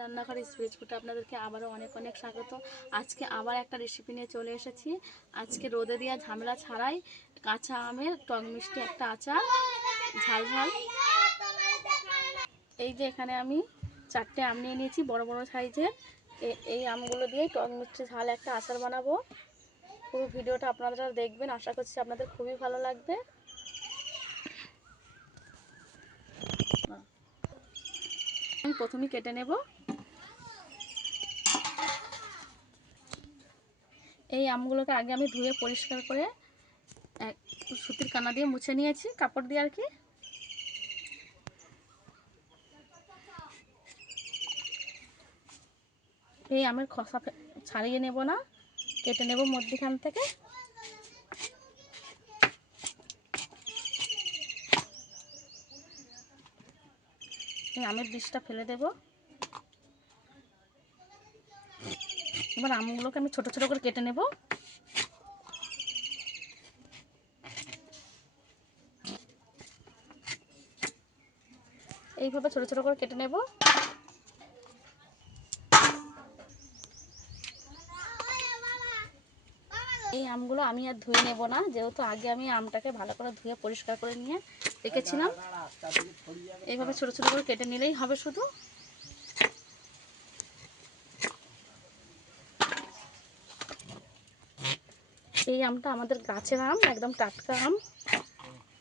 রান্নাঘর স্পিরিট ফুডে আপনাদেরকে আবারও অনেক অনেক স্বাগত। আজকে আবার একটা রেসিপি নিয়ে চলে এসেছি। আজকে রোদে দেওয়া ঝামেলা ছাড়াই কাঁচা আমের টক মিষ্টি একটা আচার, ঝাল ঝাল। এই যে এখানে আমি 4টে আম নিয়ে নিয়েছি, বড় বড় সাইজের। এই আমগুলো দিয়ে টক মিষ্টি ঝাল একটা আচার বানাবো। পুরো ভিডিওটা আপনারা দেখবেন, আশা করছি আপনাদের খুবই ভালো লাগবে। আমি প্রথমে কেটে নেব। এই আমগুলোকে আগে আমি ধুয়ে পরিষ্কার করে সুতির কানা দিয়ে মুছে নিয়েছি, কাপড় দিয়ে আর কি। এই আমের খোসা ছাড়িয়ে নেব না, কেটে নেব মধ্যখান থেকে। এই আমের বীজটা ফেলে দেব। এবার আমগুলোকে আমি ছোট ছোট করে কেটে নেব। এইভাবে ছোট ছোট করে কেটে নেব। এই আমগুলো আমি আর ধুয়ে নেব না, যেহেতু আগে আমি আমটাকে ভালো করে ধুয়ে পরিষ্কার করে নিয়ে রেখেছিলাম। এইভাবে ছোট ছোট করে কেটে নিলেই হবে শুধু। এই আমটা আমাদের গাছের আম, একদম টাটকা আম।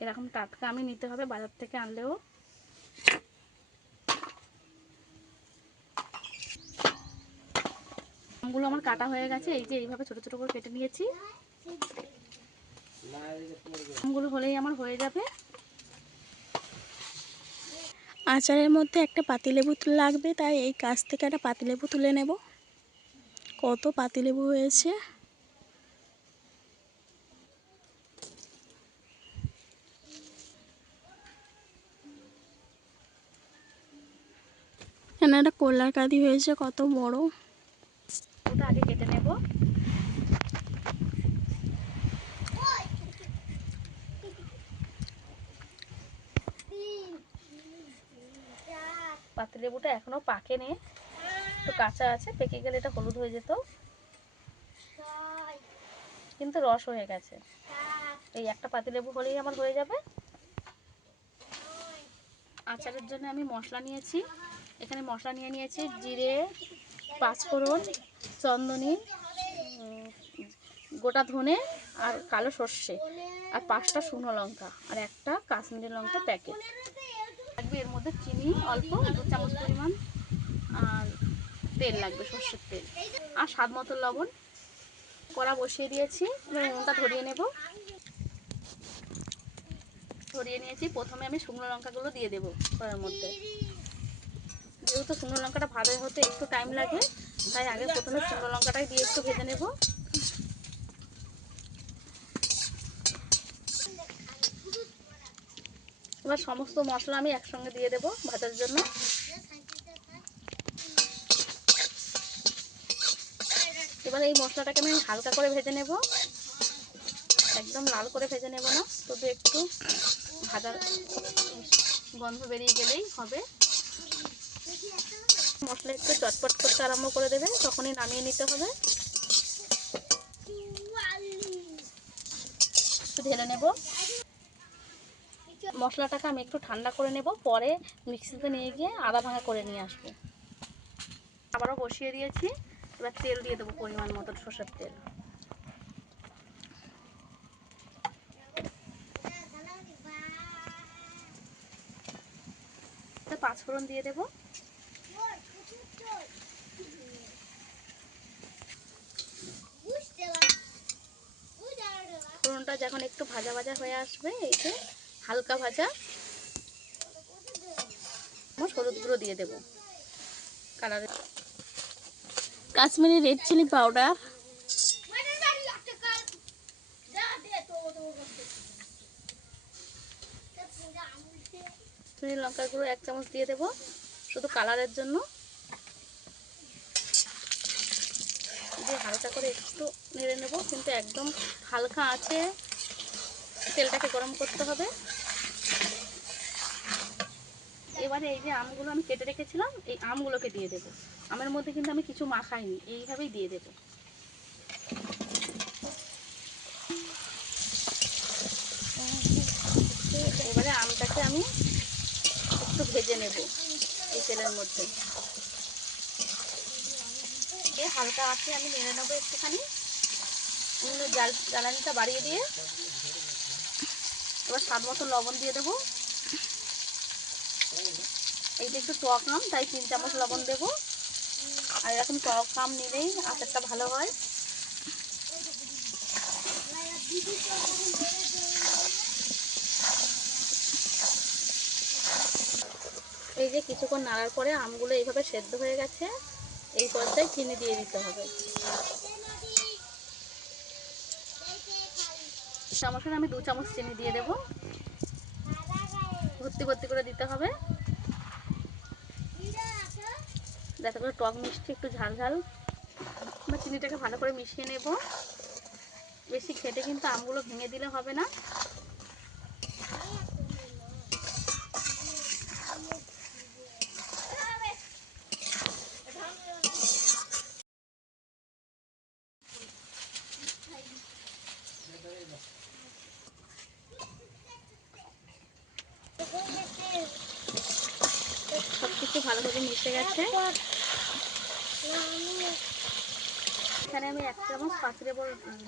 এরকম টাটকা আমি নিতে হবে, বাজার থেকে আনলেও। আমগুলো আমার কাটা হয়ে গেছে। এই যে এইভাবে ছোট ছোট করে কেটে নিয়েছি। আমগুলো হলেই আমার হয়ে যাবে। আচারের মধ্যে একটা পাতিলেবু লাগবে, তাই এই গাছ থেকে একটা পাতিলেবু তুলে নেব। কত পাতিলেবু হয়েছে! এখানে একটা কলার কাঁদি হয়েছে, কত বড়! ওটা আগে কেটে নেব। পাতিলেবুটা এখনো পাকেনি, একটু কাঁচা আছে। পেকে গেলে এটা হলুদ হয়ে যেত, কিন্তু রস হয়ে গেছে। এই একটা পাতিলেবু হলেই আমার হয়ে যাবে। আচারের জন্য আমি মশলা নিয়েছি। এখানে মশলা নিয়েছি জিরে, পাঁচফোড়ন, চন্দনী, গোটা ধনে আর কালো সর্ষে, আর 5টা শুকনো লঙ্কা, আর একটা কাশ্মীরি লঙ্কা প্যাকেট লাগবে। এর মধ্যে চিনি অল্প 2 চামচ পরিমাণ, আর তেল লাগবে, সর্ষের তেল, আর স্বাদ মতো লবণ। কড়া বসিয়ে দিয়েছি, উনুনটা ধরিয়ে নেব। ধরিয়ে নিয়েছি। প্রথমে আমি শুকনো লঙ্কাগুলো দিয়ে দেবো কড়ার মধ্যে। যেহেতু শুকনো লঙ্কাটা ভাজা হতে একটু টাইম লাগে, তাই আগে প্রথমে শুকনো লঙ্কাটাই দিয়ে একটু ভেজে নেব। এবার সমস্ত মশলা আমি একসঙ্গে দিয়ে দেব ভাজার জন্য। এবার এই মশলাটাকে আমি হালকা করে ভেজে নেব, একদম লাল করে ভেজে নেব না, তবে একটু ভাজার গন্ধ বেরিয়ে গেলেই হবে। মশলা একটু চটপট করতে আরম্ভ করে দেবে, তখনই নামিয়ে নিতে হবে। একটু ঢেলে নেব। মশলাটাকে আমি একটু ঠান্ডা করে নেব, পরে মিক্সিতে নিয়ে গিয়ে আদা ভাঙা করে নিয়ে আসবো। আবারও বসিয়ে দিয়েছি। এবার তেল দিয়ে দেবো পরিমাণ মতো, সরষের তেল। পাঁচফোড়ন দিয়ে দেবো। ফোড়নটা যখন একটু ভাজা ভাজা হয়ে আসবে, এই যে হালকা ভাজা, হলুদ গুঁড়ো দিয়ে দেবো কালারের। Kashmiri red chilli powder, Kashmiri লঙ্কার গুঁড়ো 1 চামচ দিয়ে দেবো, শুধু কালারের জন্য। দিয়ে হালকা করে একটু নেড়ে নেব, কিন্তু একদম হালকা আছে তেলটাকে গরম করতে হবে। এবার এবারে এই যে আমগুলো আমি কেটে রেখেছিলাম, এই আমগুলোকে দিয়ে দেবো। আমের মধ্যে কিন্তু আমি কিছু মাখাইনি, এইভাবেই দিয়ে দেবো। এবারে আমটাকে আমি একটু ভেজে নেব এই তেলের মধ্যে। হালকা আঁচে আমি নেড়ে নেবো একটুখানি, জ্বালানিটা বাড়িয়ে দিয়ে। এবার স্বাদ মতো লবণ দিয়ে দেবো। এই যে একটু টক আম, তাই 3 চামচ লবণ দেবো। আর এরকম টক আম নিলেই আচারটা ভালো হয়। এই যে কিছুক্ষণ নাড়ার পরে আমগুলো এইভাবে সেদ্ধ হয়ে গেছে, এই পর্যায়ে চিনি দিয়ে দিতে হবে। চামচের আমি 2 চামচ চিনি দিয়ে দেবো। ভর্তি ভর্তি করে দিতে হবে, যাতে করে টক মিষ্টি একটু ঝাল ঝাল। চিনিটাকে ভালো করে মিশিয়ে নেব। বেশি খেটে কিন্তু আমগুলো ভেঙে দিলে হবে না। সবকিছু ভালোভাবে মিশে গেছে। এখানে আমি 1 চামচ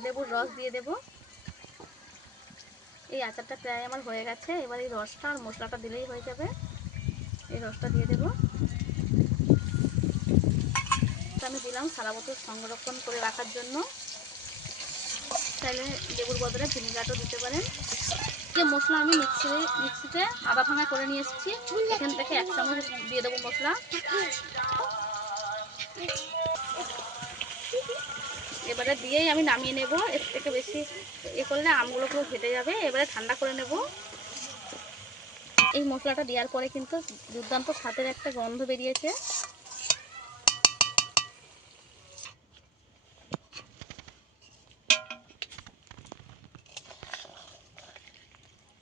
লেবুর রস দিয়ে দেব। এই আচারটা প্রায় আমার হয়ে গেছে। এবার এই রসটা আর মশলাটা দিলেই হয়ে যাবে। এই রসটা দিয়ে দেব। আমি দিলাম সারা বছর সংরক্ষণ করে রাখার জন্য। চাইলে লেবুর বদলে ভিনেগারও দিতে পারেন। যে মশলা আমি মিক্সিতে আদা ভাঙা করে নিয়ে এসেছি, এখান থেকে 1 চামচ দিয়ে দেবো মশলা। এবারে দিয়েই আমি নামিয়ে নেব। এর থেকে বেশি করলে আমগুলো পুরো ঘেটে যাবে। এবারে ঠান্ডা করে নেব। এই মশলাটা দেওয়ার পরে কিন্তু দুর্দান্ত স্বাদের একটা গন্ধ বেরিয়েছে।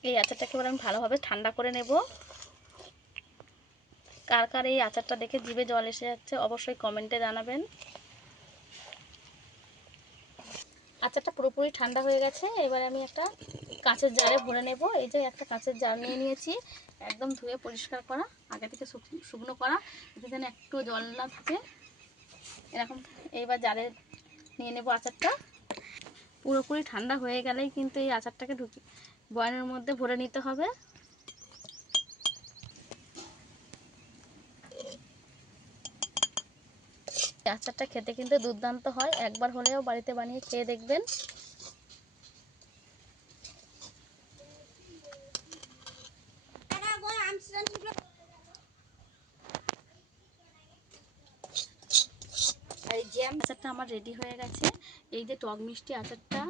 এই আচারটাকে এবার আমি ভালোভাবে ঠান্ডা করে নেব। কার কার এই আচারটা দেখে জিভে জল এসে যাচ্ছে অবশ্যই কমেন্টে জানাবেন। আচারটা পুরোপুরি ঠান্ডা হয়ে গেছে। এবার আমি একটা কাঁচের জারে ভরে নেব। এই যে একটা কাঁচের জার নিয়ে নিয়েছি, একদম ধুয়ে পরিষ্কার করা, আগে থেকে শুকনো করা, এতে যেন একটু জল না থাকে এরকম। এইবার জারে নিয়ে নেব আচারটা। পুরোপুরি ঠান্ডা হয়ে গেলেই কিন্তু এই আচারটাকে বয়ামের মধ্যে ভরে নিতে হবে। আচারটা খেতে কিন্তু দুর্দান্ত হয়, একবার হলেও বাড়িতে বানিয়ে খেয়ে দেখবেন। আর এই জ্যাম আচারটা আমার রেডি হয়ে গেছে। এই যে টক মিষ্টি আচারটা,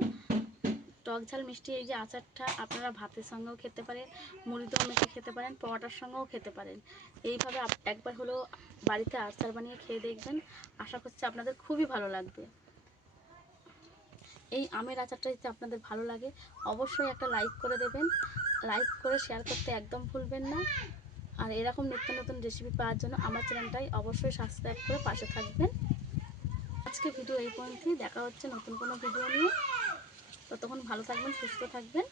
টক ঝাল মিষ্টি এই যে আচারটা আপনারা ভাতের সঙ্গেও খেতে পারেন, মুড়িতেও মেখে খেতে পারেন, পরোটার সঙ্গেও খেতে পারেন। এইভাবে একবার হলেও বাড়িতে আচার বানিয়ে খেয়ে দেখবেন। আশা করছি আপনাদের খুবই ভালো লাগবে। এই আমের আচারটা যদি আপনাদের ভালো লাগে অবশ্যই একটা লাইক করে দেবেন। লাইক করে শেয়ার করতে একদম ভুলবেন না। আর এরকম নিত্য নতুন রেসিপি পাওয়ার জন্য আমার চ্যানেলটাই অবশ্যই সাবস্ক্রাইব করে পাশে থাকবেন। আজকে ভিডিও এই পর্যন্তই। দেখা হচ্ছে নতুন কোনো ভিডিও নিয়ে। ততক্ষণ ভালো থাকবেন, সুস্থ থাকবেন।